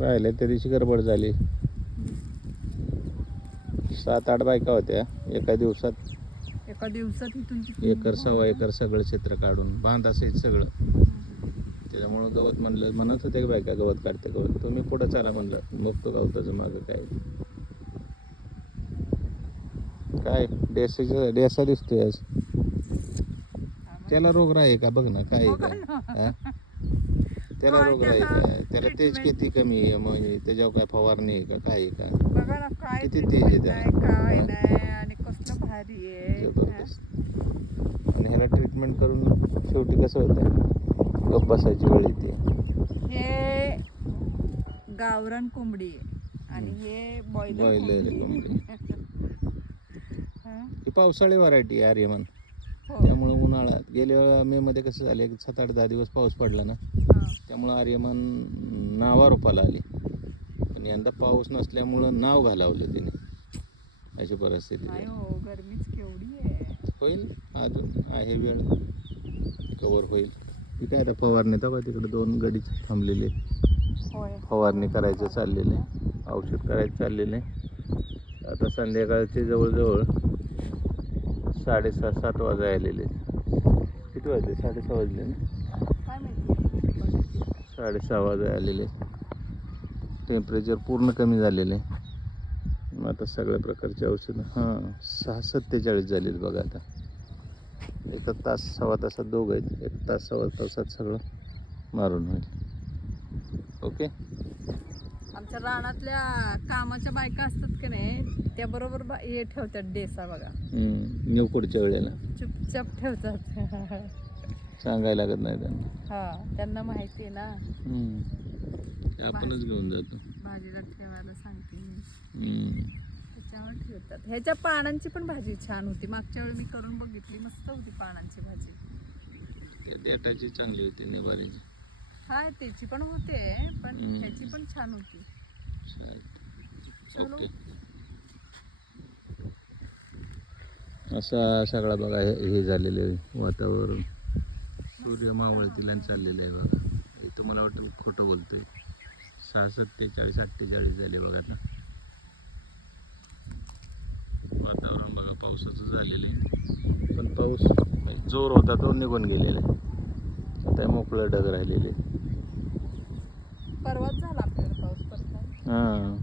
राहिले त्या दिवशी गडबड झाली. 7-8 बायका होत्या एका दिवसात. इथून एकर सव्वा एकर सगळं क्षेत्र काढून बांधासहित सगळं. त्याच्यामुळं गवत म्हणत होते की बायका गवत काढते गवत. तुम्ही पुढं चला म्हणलं बघतो गवताचं मागं काय. काय डेसा दिसतोय आज. त्याला रोग आहे का बघ ना काय आहे का. त्याला रोग आहे का. त्याला तेज किती कमी आहे म्हणजे त्याच्यावर काय फवारणी आहे का काय आहे का. बघा ना काय किती तेज आहे त्याला. काय नाही आणि कसलं भारी आहे. जबरदस्त. आणि ह्याला ट्रीटमेंट करून शेवटी कसं होतं गप्प बसायची वेळ येते. हे गावरान कोंबडी आहे आणि हे बॉयलर कोंबडी. हा? ही पावसाळी व्हरायटी आहे आर्यमान. हो. त्यामुळे उन्हाळ्यात गेल्या मे मध्ये कसं झालं 7-8-10 दिवस पाऊस पडला ना. हा. त्यामुळं आर्यमान नावारूपाला आली. पण यंदा पाऊस नसल्यामुळं नाव घालावलं तिने. अशी परिस्थिती नाही झाली. हो गरमीच केवढी आहे. होईल अजून आहे वेळ कवर होईल. ती काय आता फवारणी तर तिकडे 2 गडी थांबलेले होय. फवारणी करायचं चाललेलं आहे. औषध करायचं चाललेलं आहे. आता संध्याकाळचे जवळजवळ 6:30-7 वाजा आलेले. किती वाजले 6:30 वाजले ना. काय माहिती 6:30 वाजा आलेले. टेम्परेचर पूर्ण कमी झालेलं आहे. मग आता सगळ्या प्रकारचे औषधं 6:47 झालेत बघा. आता 1 तास सव्वा तासात दोघं आहेत. 1 तास सव्वा तासात सगळं मारून होईल. ओके. आमच्या रानातल्या कामाच्या बायका असतात की नाही त्या बरोबर हे ठेवतात डेसा बघा. नेऊ पुढच्या वेळेला चुपचाप ठेवतात. सांगायला लागत नाही त्यांना. हा त्यांना माहिती आहे ना. ते आपणच घेऊन जातो. भाजीला ठेवायला सांगते मी. त्याच्यावर ठेवतात. ह्याच्या पानांची पण भाजी छान होती. मागच्या वेळी मी करून बघितली मस्त होती पानांची भाजी. त्या देठाची चांगली होती निवारीची. हा त्याची पण होते पण ह्याची पण छान होती. चलो. असा सगळा बघा हे झालेलं आहे वातावरण. सूर्य मावळतील आणि चाललेलं आहे बघा. इथं मला वाटतं खोटं बोलतोय. 6:47-48 झाले बघा ना. वातावरण बघा पावसाचं झालेलं आहे. पण पाऊस जोर होता तो निघून गेलेला आहे. आता मोकळं ढग राहिलेले. परवाच झाला आपल्याला पाऊस पडता. हां